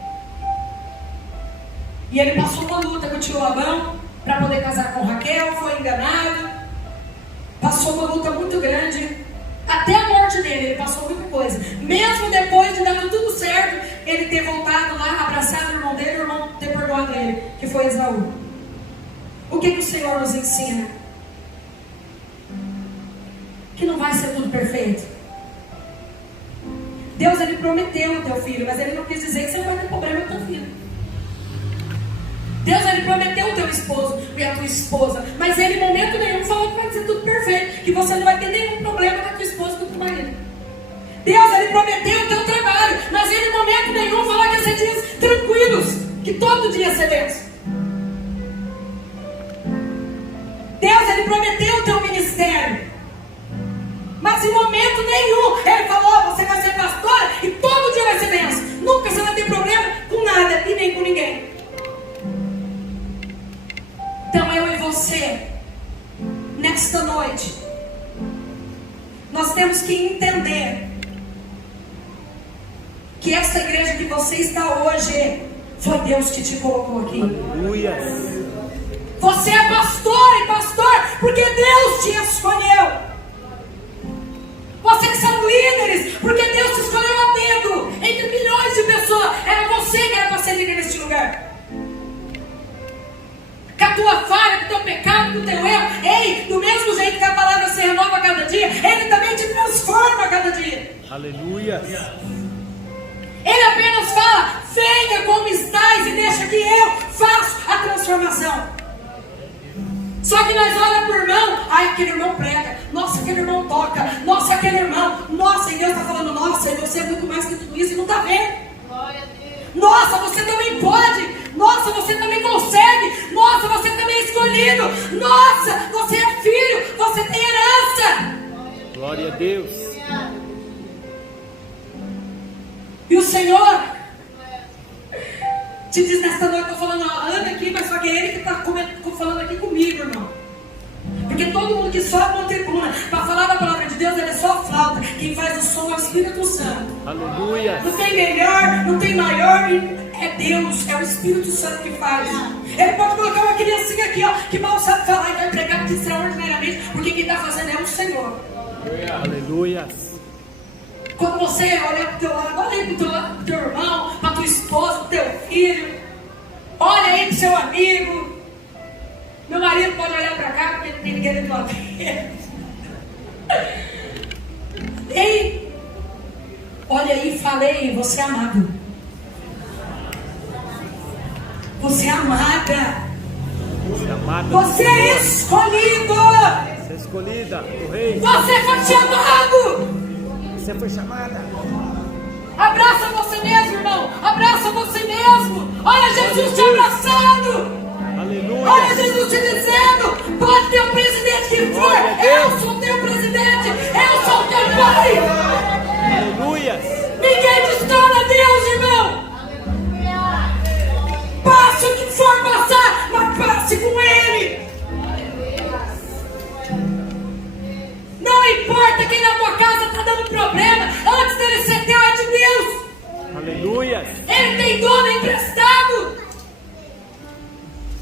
E ele passou uma luta com o tio Labão para poder casar com Raquel, foi enganado, passou uma luta muito grande, até a morte dele, ele passou muita coisa. Mesmo depois de dando tudo certo, ele ter voltado lá, abraçado o irmão dele, o irmão ter perdoado ele, que foi Esaú. O que o Senhor nos ensina? Que não vai ser tudo perfeito. Deus, ele prometeu o teu filho, mas ele não quis dizer que você não vai ter problema com o teu filho. Deus, ele prometeu o teu esposo e a tua esposa, mas ele em momento nenhum falou que vai ser tudo perfeito, que você não vai ter nenhum problema com a tua esposa e com o teu marido. Deus, ele prometeu o teu trabalho, mas ele em momento nenhum falou que ia ser dias tranquilos, que todo dia ia ser bênção. Deus, ele prometeu o teu ministério, mas em momento nenhum ele falou, você vai ser pastora e todo dia vai ser bênção. Nunca você vai ter problema com nada e nem com ninguém. Então eu e você, nesta noite, nós temos que entender que essa igreja que você está hoje, foi Deus que te colocou aqui. Aleluia. Você é pastor e pastor porque Deus te escolheu. Vocês são líderes porque Deus te escolheu a dedo entre milhões de pessoas. Era você que era para ser líder neste lugar. Com a tua falha, com o teu pecado, com o teu erro. Ei, do mesmo jeito que a palavra se renova a cada dia, Ele também te transforma a cada dia. Aleluia. Ele apenas fala, venha como estás e deixa que eu faço a transformação. Só que nós olhamos para o irmão, ai, aquele irmão prega, nossa, aquele irmão toca, nossa, aquele irmão, nossa, e Deus está falando, nossa, e você é muito mais que tudo isso e não está vendo. Nossa, você também pode, nossa, você também consegue, nossa, você também é escolhido, nossa, você é filho, você tem herança. Glória a Deus. E o Senhor te diz nesta noite, eu estou falando, anda aqui, mas só que é Ele que está falando aqui comigo, irmão. Porque todo mundo que sobe uma tribuna para falar da palavra de Deus, ele é só flauta. Quem faz o som é o Espírito Santo. Aleluia. Não tem melhor, não tem maior, é Deus, é o Espírito Santo que faz. Ele pode colocar uma criancinha aqui, ó, que mal sabe falar e vai pregar extraordinariamente, porque quem está fazendo é o Senhor. Aleluia. Quando você olha para o teu lado, olha aí para o teu irmão, para a tua esposa, para o teu filho, olha aí para o seu amigo. Meu marido pode olhar para cá porque não tem ninguém dentro do lado dele. Ei, olha aí, falei, você é amado. Você é amada. Você é amada. Você é escolhido. Você é escolhida do Rei. Você foi chamado. Você foi chamada. Abraça você mesmo, irmão. Abraça você mesmo. Olha Jesus te abraçando. Aleluia. Olha Jesus te dizendo, pode ter o presidente que for, eu sou teu presidente, eu sou teu pai. Aleluia. Ninguém destrói Deus, irmão. Passe o que for passar, mas passe com Ele. Não importa quem na tua casa está dando problema, antes dele ser teu é de Deus. Aleluia. Ele tem dono emprestado.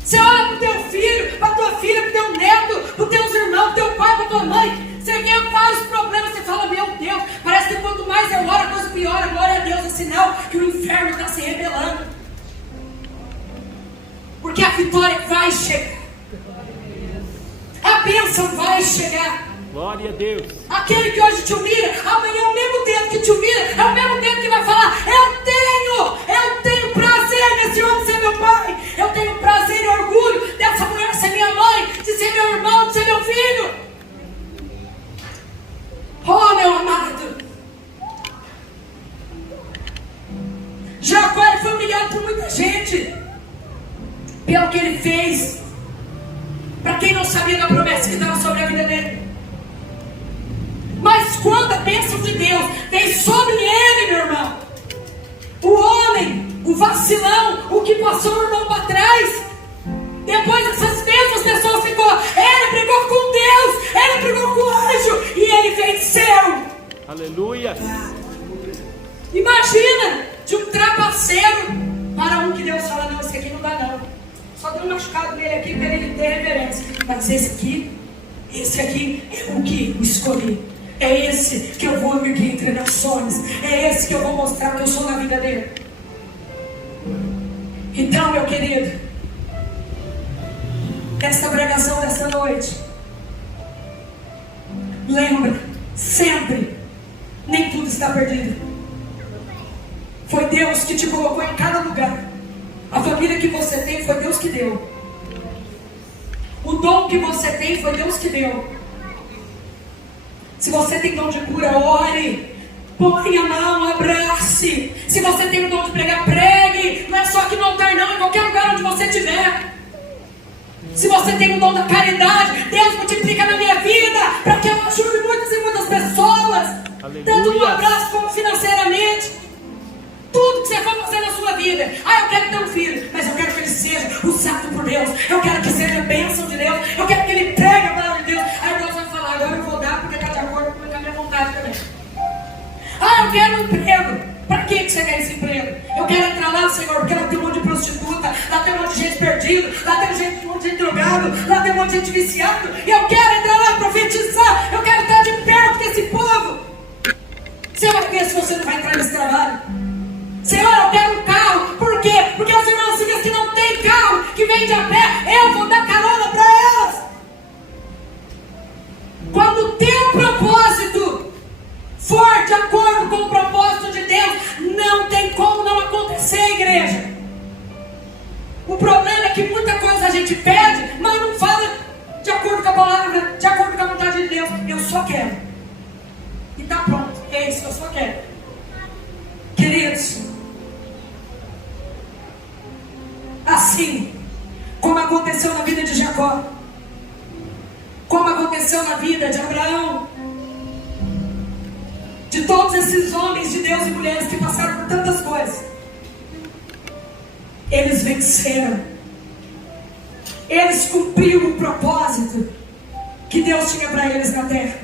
Você olha para o teu filho, para a tua filha, para o teu neto, para os teus irmãos, para o teu pai, para a tua mãe. Você vê vários problemas, você fala, meu Deus, parece que quanto mais eu oro, a coisa piora. Glória a Deus, é sinal que o inferno está se rebelando. vitória vai chegar. A bênção vai chegar. Glória a Deus. Aquele que hoje te humilha, amanhã é o mesmo dedo que te humilha, é o mesmo dedo que vai falar: eu tenho prazer nesse homem ser meu pai, eu tenho prazer e orgulho dessa mulher ser minha mãe, de ser meu irmão, de ser meu filho. Oh, meu amado, Jacó foi humilhado por muita gente pelo que ele fez. Para quem não sabia da promessa que estava sobre a vida dele. Mas quando a bênção de Deus vem sobre ele, meu irmão, o homem, o vacilão, o que passou o irmão para trás, depois essas mesmas pessoas ficou, ele brigou com Deus, ele brigou com o anjo e ele venceu. Aleluia. Imagina, de um trapaceiro para um que Deus fala: não, esse aqui não dá não. Só deu um machucado nele aqui para ele ter reverência. Mas esse aqui é o que eu escolhi. É esse que eu vou erguer entre nações. É esse que eu vou mostrar que eu sou na vida dele. Então, meu querido, esta pregação desta noite, lembra, sempre, nem tudo está perdido. Foi Deus que te colocou em cada lugar. A família que você tem foi Deus que deu. O dom que você tem foi Deus que deu. Se você tem dom de cura, ore, põe a mão, abrace. Se você tem o dom de pregar, pregue. Não é só aqui no altar não, em qualquer lugar onde você estiver. Se você tem o dom da caridade, Deus multiplica na minha vida, para que eu ajude muitas e muitas pessoas. Aleluia. Tanto no abraço como financeiramente. Tudo que você for fazer na sua vida. Eu quero ter um filho, mas eu quero que ele seja usado por Deus. Eu quero que seja a bênção de Deus. Eu quero que ele pregue a palavra de Deus. Aí Deus vai falar: agora eu vou dar porque está de acordo com a minha vontade também. Eu quero um emprego. Para que você quer esse emprego? Eu quero entrar lá, Senhor, porque lá tem um monte de prostituta, lá tem um monte de gente perdida, lá tem um monte de gente drogado, lá tem um monte de gente viciado. Eu quero entrar lá e profetizar. Eu quero estar de perto desse povo. Você vai ver se você não vai entrar nesse trabalho. Senhor, eu quero um carro. Por quê? Porque as irmãs filhas que não têm carro, que vêm de a pé, eu vou dar carona para elas. Quando o teu propósito for de acordo com o propósito de Deus, não tem como não acontecer, igreja. O problema é que muita coisa a gente pede, mas não fala de acordo com a palavra, de acordo com a vontade de Deus. Eu só quero. E tá pronto. É isso, eu só quero. Queridos, assim como aconteceu na vida de Jacó, como aconteceu na vida de Abraão, de todos esses homens de Deus e mulheres que passaram por tantas coisas, eles venceram. Eles cumpriram o propósito que Deus tinha para eles na terra.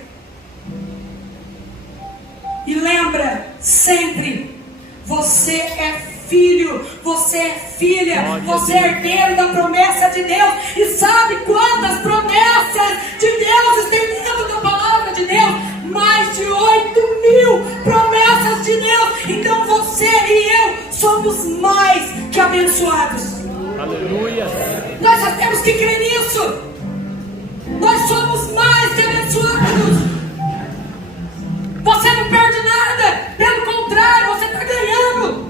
E lembra sempre, você é filho, você é filha, você é herdeiro da promessa de Deus. E sabe quantas promessas de Deus tem dentro da palavra de Deus? Mais de 8.000 promessas de Deus. Então você e eu somos mais que abençoados. Aleluia. Nós já temos que crer nisso. Nós somos mais que abençoados. Você não perde nada, pelo contrário, você está ganhando.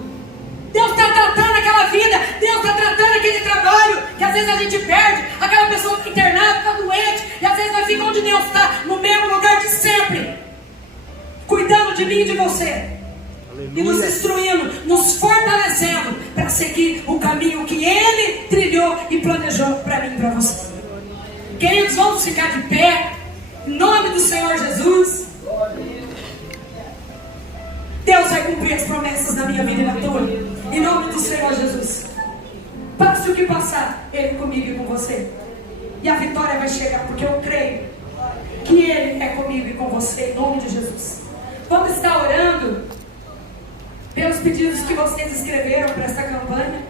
Deus está tratando aquela vida, Deus está tratando aquele trabalho, que às vezes a gente perde, aquela pessoa está internada, está doente, e às vezes nós ficamos onde Deus está, no mesmo lugar de sempre, cuidando de mim e de você. Aleluia. E nos instruindo, nos fortalecendo para seguir o caminho que Ele trilhou e planejou para mim e para você. Queridos, vamos ficar de pé, em nome do Senhor Jesus. Deus vai cumprir as promessas na minha vida e na tua, em nome do Senhor Jesus. Passe o que passar, Ele comigo e com você, e a vitória vai chegar, porque eu creio que Ele é comigo e com você, em nome de Jesus. Vamos estar orando pelos pedidos que vocês escreveram para essa campanha.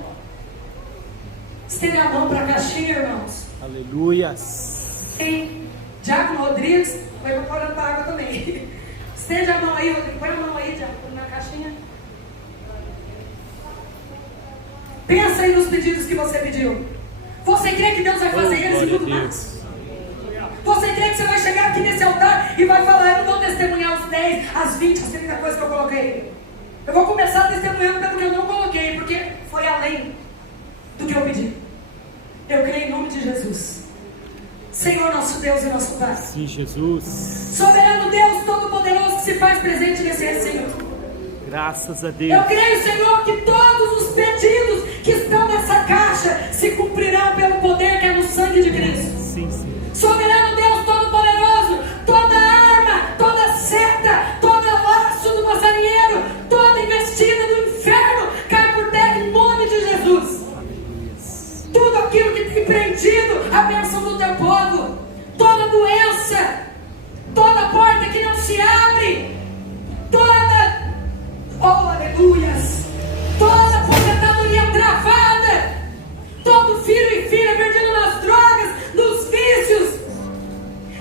Estenda a mão para a caixinha, irmãos. Aleluia. Sim, Diácono Rodrigues vai orando para a água também. Estende a mão aí, Rodrigo. Põe a mão aí, Diácono, na caixinha. Pensa aí nos pedidos que você pediu. Você crê que Deus vai fazer eles e tudo mais? Você crê que você vai chegar aqui nesse altar e vai falar: eu não vou testemunhar os 10, as 20, as 30 coisas que eu coloquei. Eu vou começar testemunhando pelo que eu não coloquei, porque foi além do que eu pedi. Eu creio em nome de Jesus. Senhor nosso Deus e nosso Pai. Sim, Jesus. Soberano Deus Todo-Poderoso que se faz presente nesse recinto. Graças a Deus. Eu creio, Senhor, que todos os pedidos que estão nessa caixa se cumprirão pelo poder que é no sangue de Cristo. Sim, sim. Soberano Deus Todo-Poderoso, toda arma, toda seta, todo laço do passarinheiro, toda investida do inferno cai por terra em nome de Jesus. Tudo aquilo que tem prendido a bênção do teu povo, toda doença, toda porta que não se abre, toda, oh aleluias, toda aposentadoria travada, todo filho e filha perdido nas drogas, nos vícios,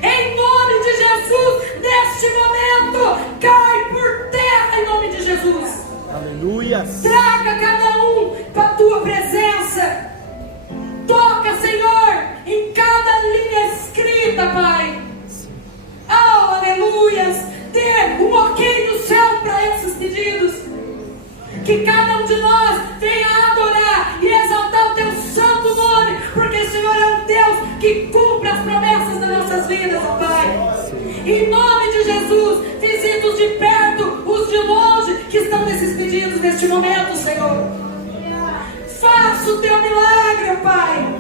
em nome de Jesus, neste momento, cai por terra em nome de Jesus. Aleluia. Traga cada um para a tua presença. Toca, Senhor, em cada linha escrita, Pai. Oh, aleluias. Dê um ok do céu para esses pedidos. Que cada um de nós venha adorar e exaltar o teu santo nome, porque o Senhor é um Deus que cumpre as promessas das nossas vidas, ó Pai. Em nome de Jesus, visita os de perto, os de longe, que estão nesses pedidos neste momento, Senhor. Faça o teu milagre, Pai.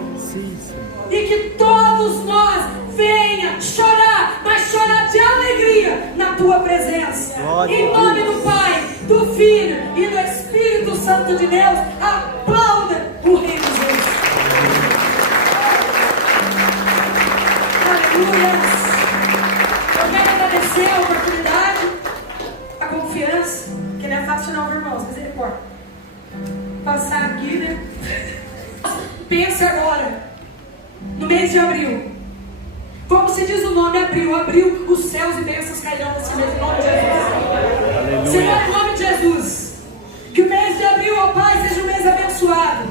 E que todos nós venham chorar, mas chorar de alegria na tua presença. Em nome do Pai, do Filho e do Espírito Santo de Deus, aplauda o Rei Jesus. Aleluia. Eu quero agradecer a oportunidade, a confiança, que não é fácil não, irmãos, misericórdia. Passar aqui, né? Pense agora, no mês de abril, como se diz o nome, abriu os céus e bênçãos cairão nesse mês, em nome de Jesus. Aleluia. Senhor, em nome de Jesus, que o mês de abril, ó Pai, seja um mês abençoado,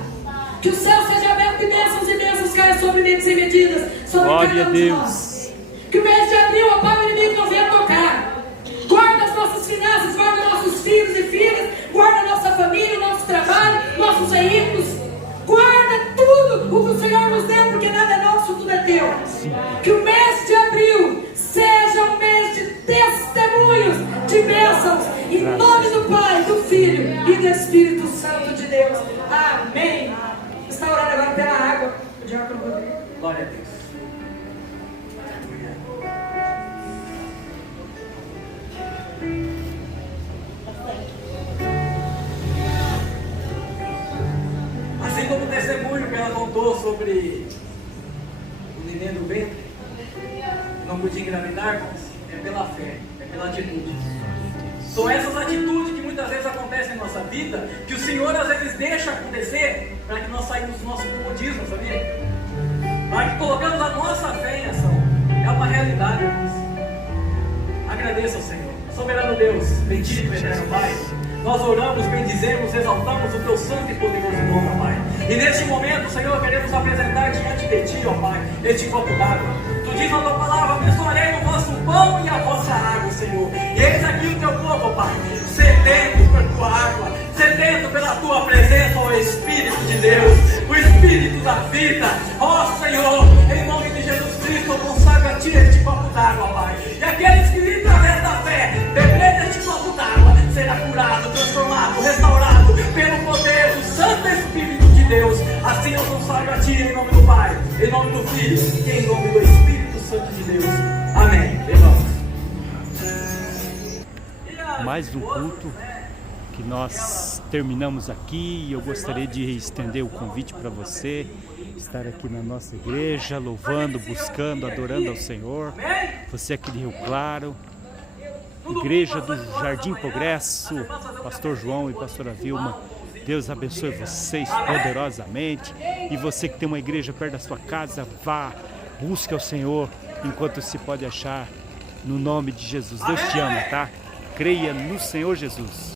que o céu seja aberto e bênçãos caiam sobre mentes sem medidas, sobre cada um de nós. Que o mês de abril, ó Pai, o inimigo não venha tocar. Guarda as nossas finanças, guarda nossos filhos e filhas, guarda nossa família, nosso trabalho, nossos veículos. Guarda tudo o que o Senhor nos deu, porque nada é nosso, tudo é teu. Que o mês de abril seja um mês de testemunhos, de bênçãos, em nome do Pai, do Filho e do Espírito Santo de Deus. Amém. Está orando agora pela água. O diácono Rodrigo. Glória a Deus. Assim como o testemunho que ela contou sobre o neném do ventre, não podia engravidar, é pela fé, é pela atitude. São essas atitudes que muitas vezes acontecem em nossa vida, que o Senhor às vezes deixa acontecer para que nós saímos do nosso comodismo, sabia? Para que colocamos a nossa fé em ação. É uma realidade, irmãos. Agradeça ao Senhor. Soberano Deus, bendito e eterno Pai, nós oramos, bendizemos, exaltamos o teu santo e poderoso nome, ó Pai. E neste momento, Senhor, queremos apresentar diante de Ti, ó Pai, este copo d'água. Tu diz na tua palavra: abençoarei o vosso pão e a vossa água, Senhor. E eis aqui o teu povo, ó Pai, sedento por tua água, sedento pela tua presença, ó Espírito de Deus, o Espírito da vida. Ó Senhor, em nome de Jesus Cristo, eu consagro a Ti este copo d'água, Pai. E aqueles que, através da fé, beberem este copo d'água, será curado, transformado, restaurado pelo poder do Santo Espírito de Deus. Assim eu consagro a Ti, em nome do Pai, em nome do Filho e em nome do Espírito Santo de Deus. Amém. Irmãos. Mais um culto que nós terminamos aqui, e eu gostaria de estender o convite para você estar aqui na nossa igreja, louvando, buscando, adorando ao Senhor. Você aqui de Rio Claro, Igreja do Jardim Progresso, Pastor João e Pastora Vilma, Deus abençoe vocês poderosamente. E você que tem uma igreja perto da sua casa, vá, busque ao Senhor enquanto se pode achar, no nome de Jesus. Deus te ama, tá? Creia no Senhor Jesus.